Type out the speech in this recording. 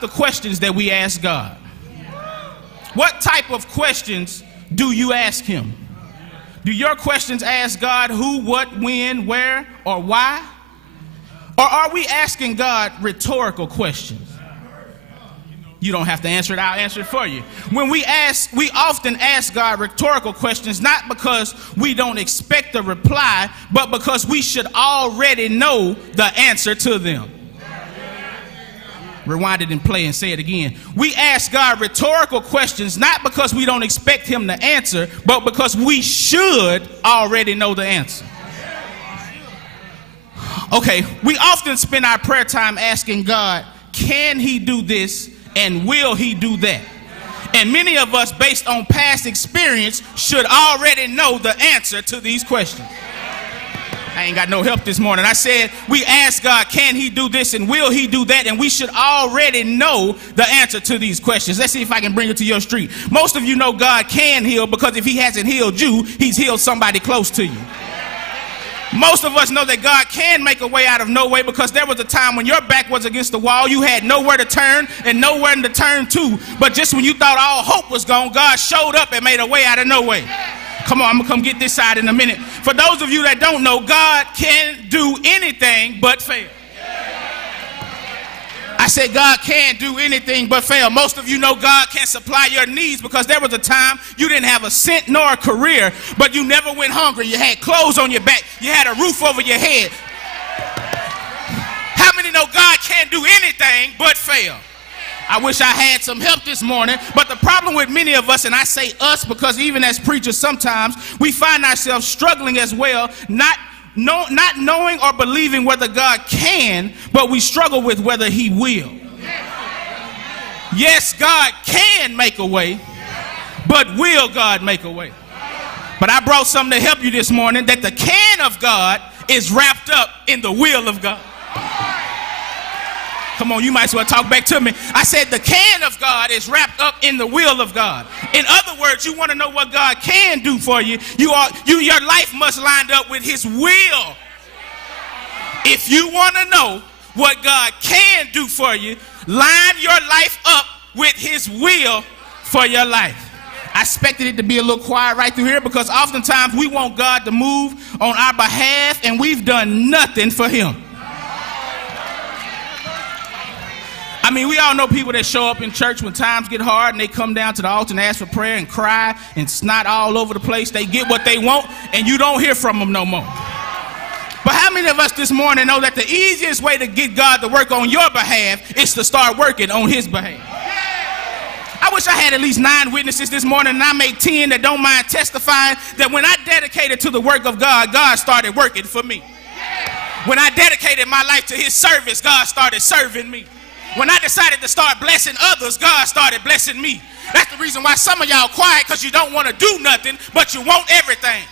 the questions that we ask God. What type of questions do you ask him? Do your questions ask God who, what, when, where, or why? Or are we asking God rhetorical questions? You don't have to answer it, I'll answer it for you. When we often ask God rhetorical questions, not because we don't expect a reply, but because we should already know the answer to them. Rewind it and play and say it again. We ask God rhetorical questions, not because we don't expect him to answer, but because we should already know the answer. Okay, we often spend our prayer time asking God, can he do this and will he do that? And many of us, based on past experience, should already know the answer to these questions. I ain't got no help this morning. I said we ask God, can he do this and will he do that? And we should already know the answer to these questions. Let's see if I can bring it to your street. Most of you know God can heal because if he hasn't healed you, he's healed somebody close to you. Most of us know that God can make a way out of no way because there was a time when your back was against the wall, you had nowhere to turn and nowhere to turn to. But just when you thought all hope was gone, God showed up and made a way out of no way. Come on, I'm going to come get this side in a minute. For those of you that don't know, God can do anything but fail. I said God can't do anything but fail. Most of you know God can supply your needs because there was a time you didn't have a cent nor a career, but you never went hungry. You had clothes on your back. You had a roof over your head. How many know God can't do anything but fail? I wish I had some help this morning, but the problem with many of us, and I say us because even as preachers sometimes we find ourselves struggling as well, not knowing or believing whether God can, but we struggle with whether he will. Yes, God can make a way, but will God make a way? But I brought something to help you this morning, that the can of God is wrapped up in the will of God. Come on, you might as well talk back to me. I said the can of God is wrapped up in the will of God. In other words, you want to know what God can do for you. Your life must line up with his will. If you want to know what God can do for you, line your life up with his will for your life. I expected it to be a little quiet right through here because oftentimes we want God to move on our behalf and we've done nothing for him. I mean, we all know people that show up in church when times get hard and they come down to the altar and ask for prayer and cry and snot all over the place. They get what they want and you don't hear from them no more. But how many of us this morning know that the easiest way to get God to work on your behalf is to start working on his behalf? I wish I had at least 9 witnesses this morning and I made 10 that don't mind testifying that when I dedicated to the work of God, God started working for me. When I dedicated my life to his service, God started serving me. When I decided to start blessing others, God started blessing me. That's the reason why some of y'all quiet, because you don't want to do nothing, but you want everything.